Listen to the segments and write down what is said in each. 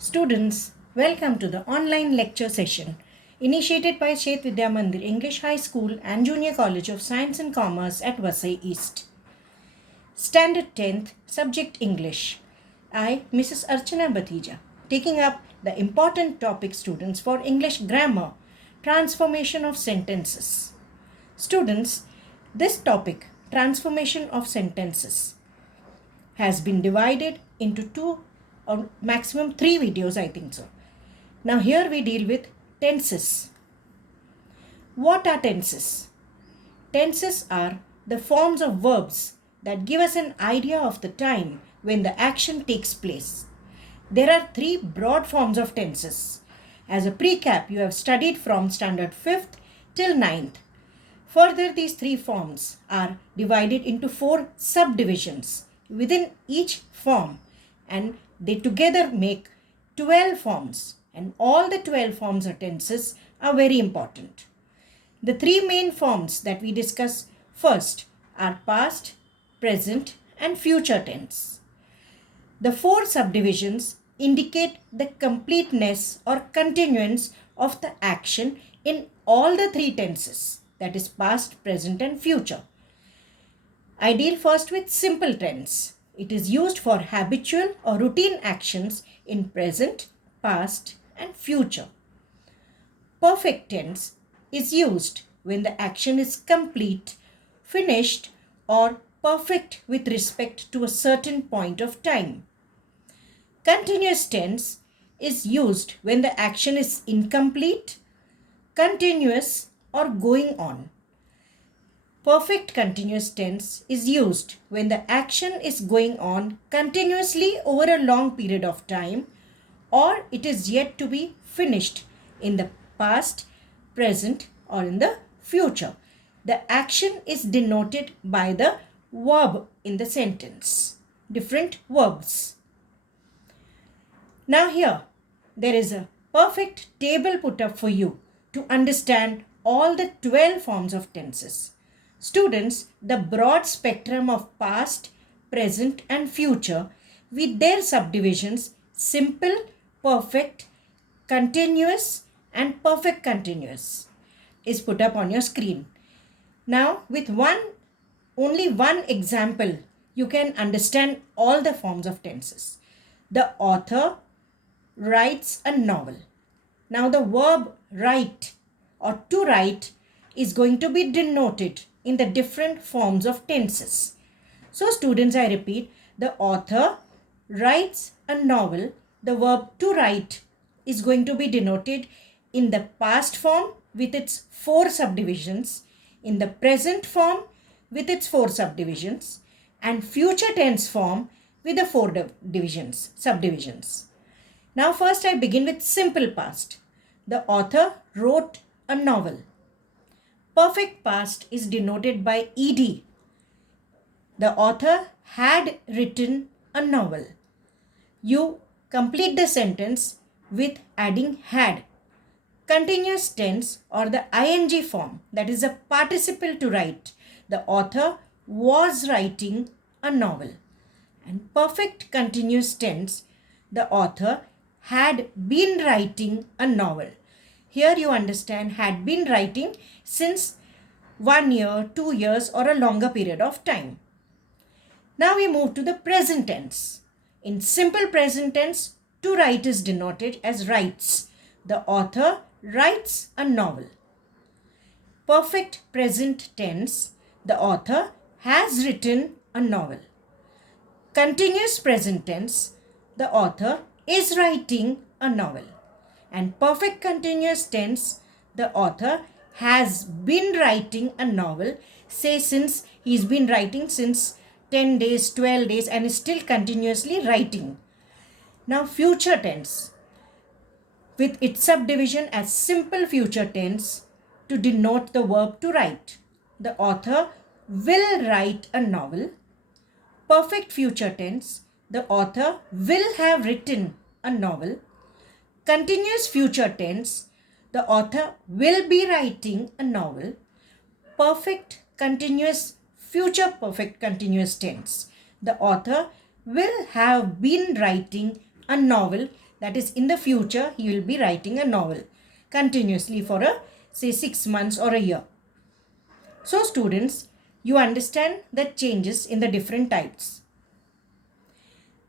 Students, welcome to the online lecture session initiated by Shet Vidya Mandir English High School and Junior College of Science and Commerce at Vasai East. Standard 10th, Subject English. I, Mrs. Archana Bathija, taking up the important topic students for English grammar, transformation of sentences. Students, this topic, transformation of sentences, has been divided into two or maximum three videos, I think so. Now here we deal with tenses. What are tenses? Tenses are the forms of verbs that give us an idea of the time when the action takes place. There are three broad forms of tenses. As a pre-cap, you have studied from standard 5th till 9th. Further, these three forms are divided into four subdivisions within each form, and they together make 12 forms, and all the 12 forms of tenses are very important. The three main forms that we discuss first are past, present and future tense. The four subdivisions indicate the completeness or continuance of the action in all the three tenses, that is past, present and future. I deal first with simple tense. It is used for habitual or routine actions in present, past and future. Perfect tense is used when the action is complete, finished or perfect with respect to a certain point of time. Continuous tense is used when the action is incomplete, continuous or going on. Perfect continuous tense is used when the action is going on continuously over a long period of time, or it is yet to be finished in the past, present or in the future. The action is denoted by the verb in the sentence. Different verbs. Now here there is a perfect table put up for you to understand all the 12 forms of tenses. Students, the broad spectrum of past, present and future with their subdivisions simple, perfect, continuous and perfect continuous is put up on your screen. Now with only one example, you can understand all the forms of tenses. The author writes a novel. Now the verb write or to write is going to be denoted in the different forms of tenses. So students, I repeat, the author writes a novel. The verb to write is going to be denoted in the past form with its four subdivisions, in the present form with its four subdivisions, and future tense form with the four subdivisions. Now first I begin with simple past. The author wrote a novel. Perfect past is denoted by ed. The author had written a novel. You complete the sentence with adding had. Continuous tense or the ing form, that is a participle to write. The author was writing a novel. And perfect continuous tense, the author had been writing a novel. Here you understand had been writing since 1 year, 2 years or a longer period of time. Now we move to the present tense. In simple present tense, to write is denoted as writes. The author writes a novel. Perfect present tense, the author has written a novel. Continuous present tense, the author is writing a novel. And perfect continuous tense, the author has been writing a novel, say since he's been writing since 10 days, 12 days and is still continuously writing. Now future tense with its subdivision as simple future tense to denote the verb to write. The author will write a novel. Perfect future tense, the author will have written a novel. Continuous future tense, the author will be writing a novel. Perfect continuous future perfect continuous tense, the author will have been writing a novel That is, in the future, he will be writing a novel continuously for say 6 months or a year. So students, you understand the changes in the different types.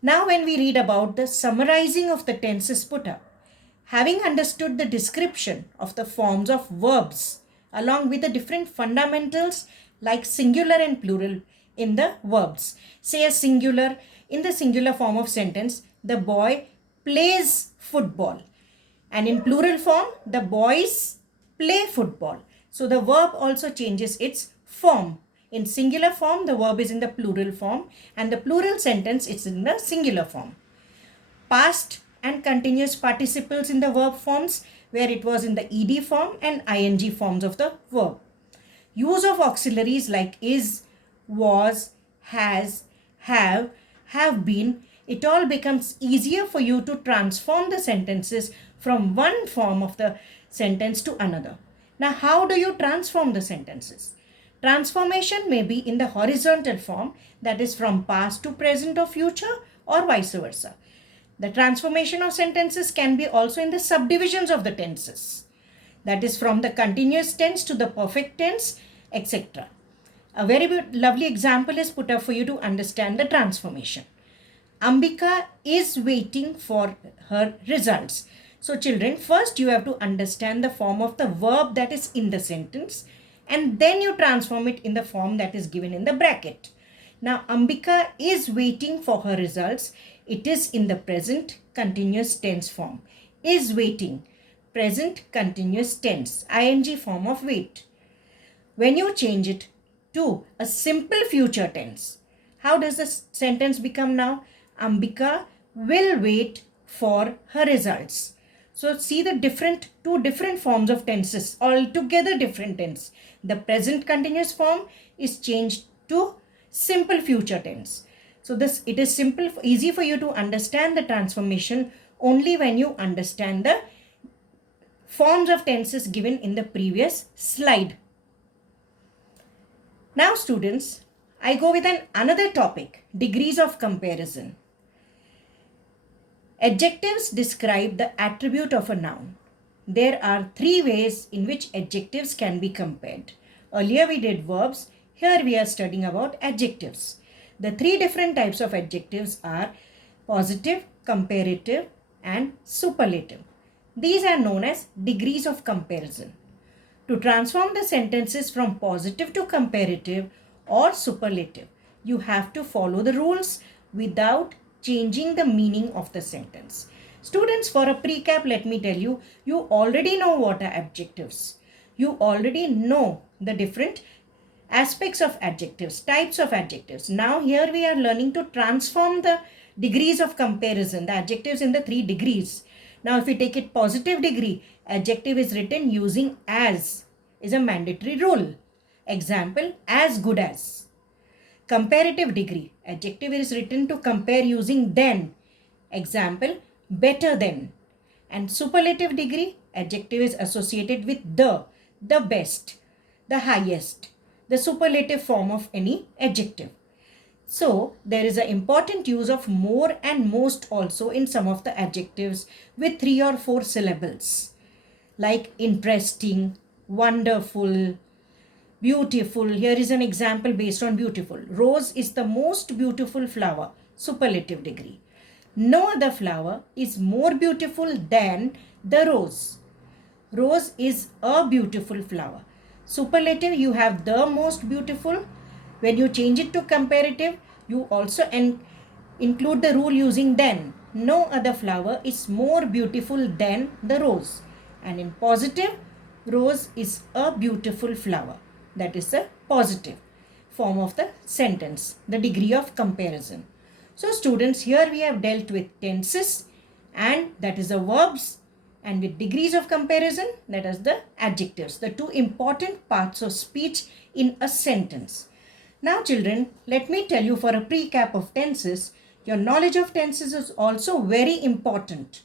Now when we read about the summarizing of the tenses put up, having understood the description of the forms of verbs along with the different fundamentals like singular and plural in the verbs. Say a singular, in the singular form of sentence, the boy plays football. And in plural form, the boys play football. So the verb also changes its form. In singular form, the verb is in the plural form, and the plural sentence is in the singular form. Past and continuous participles in the verb forms, where it was in the ed form and ing forms of the verb. Use of auxiliaries like is, was, has, have been, it all becomes easier for you to transform the sentences from one form of the sentence to another. Now, how do you transform the sentences? Transformation may be in the horizontal form, that is from past to present or future, or vice versa. The transformation of sentences can be also in the subdivisions of the tenses, that is from the continuous tense to the perfect tense, etc. A very lovely example is put up for you to understand the transformation. Ambika is waiting for her results. So children, first you have to understand the form of the verb that is in the sentence, and then you transform it in the form that is given in the bracket. Now, Ambika is waiting for her results. It is in the present continuous tense form. Is waiting, present continuous tense, ing form of wait. When you change it to a simple future tense, how does the sentence become now? Ambika will wait for her results. So see the two different forms of tenses, altogether different tense. The present continuous form is changed to simple future tense. So it is easy for you to understand the transformation only when you understand the forms of tenses given in the previous slide. Now students, I go with another topic, degrees of comparison. Adjectives describe the attribute of a noun. There are 3 ways in which adjectives can be compared. Earlier we did verbs. Here we are studying about adjectives. The 3 different types of adjectives are positive, comparative, and superlative. These are known as degrees of comparison. To transform the sentences from positive to comparative or superlative, you have to follow the rules without changing the meaning of the sentence. Students, for a recap, let me tell you, you already know what are adjectives. You already know the different aspects of adjectives, types of adjectives. Now here we are learning to transform the degrees of comparison, the adjectives in the 3 degrees. Now if we take it positive degree, adjective is written using as, is a mandatory rule. Example, as good as. Comparative degree, adjective is written to compare using than. Example, better than. And superlative degree, adjective is associated with the best, the highest, the superlative form of any adjective. So there is an important use of more and most also in some of the adjectives with 3 or 4 syllables, like interesting, wonderful, beautiful. Here is an example based on beautiful. Rose is the most beautiful flower, superlative degree. No other flower is more beautiful than the rose. Rose is a beautiful flower. Superlative, you have the most beautiful. When you change it to comparative, you also include the rule using than. No other flower is more beautiful than the rose. And in positive, rose is a beautiful flower. That is the positive form of the sentence, the degree of comparison. So students, here we have dealt with tenses, and that is the verbs, and with degrees of comparison, that is the adjectives, the 2 important parts of speech in a sentence. Now children, let me tell you, for a recap of tenses, your knowledge of tenses is also very important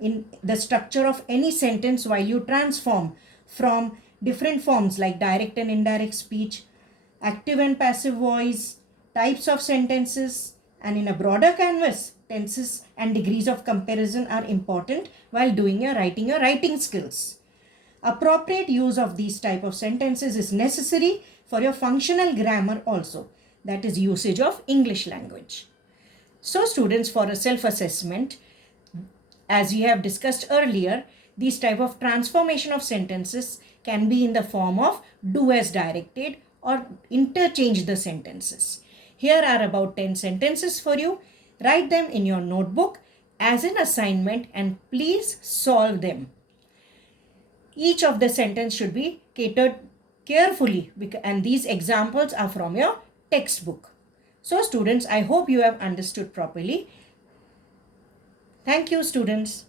in the structure of any sentence while you transform from different forms like direct and indirect speech, active and passive voice, types of sentences, And in a broader canvas, tenses and degrees of comparison are important while doing your writing skills. Appropriate use of these type of sentences is necessary for your functional grammar also, that is usage of English language. So students, for a self-assessment, as we have discussed earlier, these type of transformation of sentences can be in the form of do as directed or interchange the sentences. Here are about 10 sentences for you. Write them in your notebook as an assignment and please solve them. Each of the sentence should be catered carefully, and these examples are from your textbook. So students, I hope you have understood properly. Thank you, students.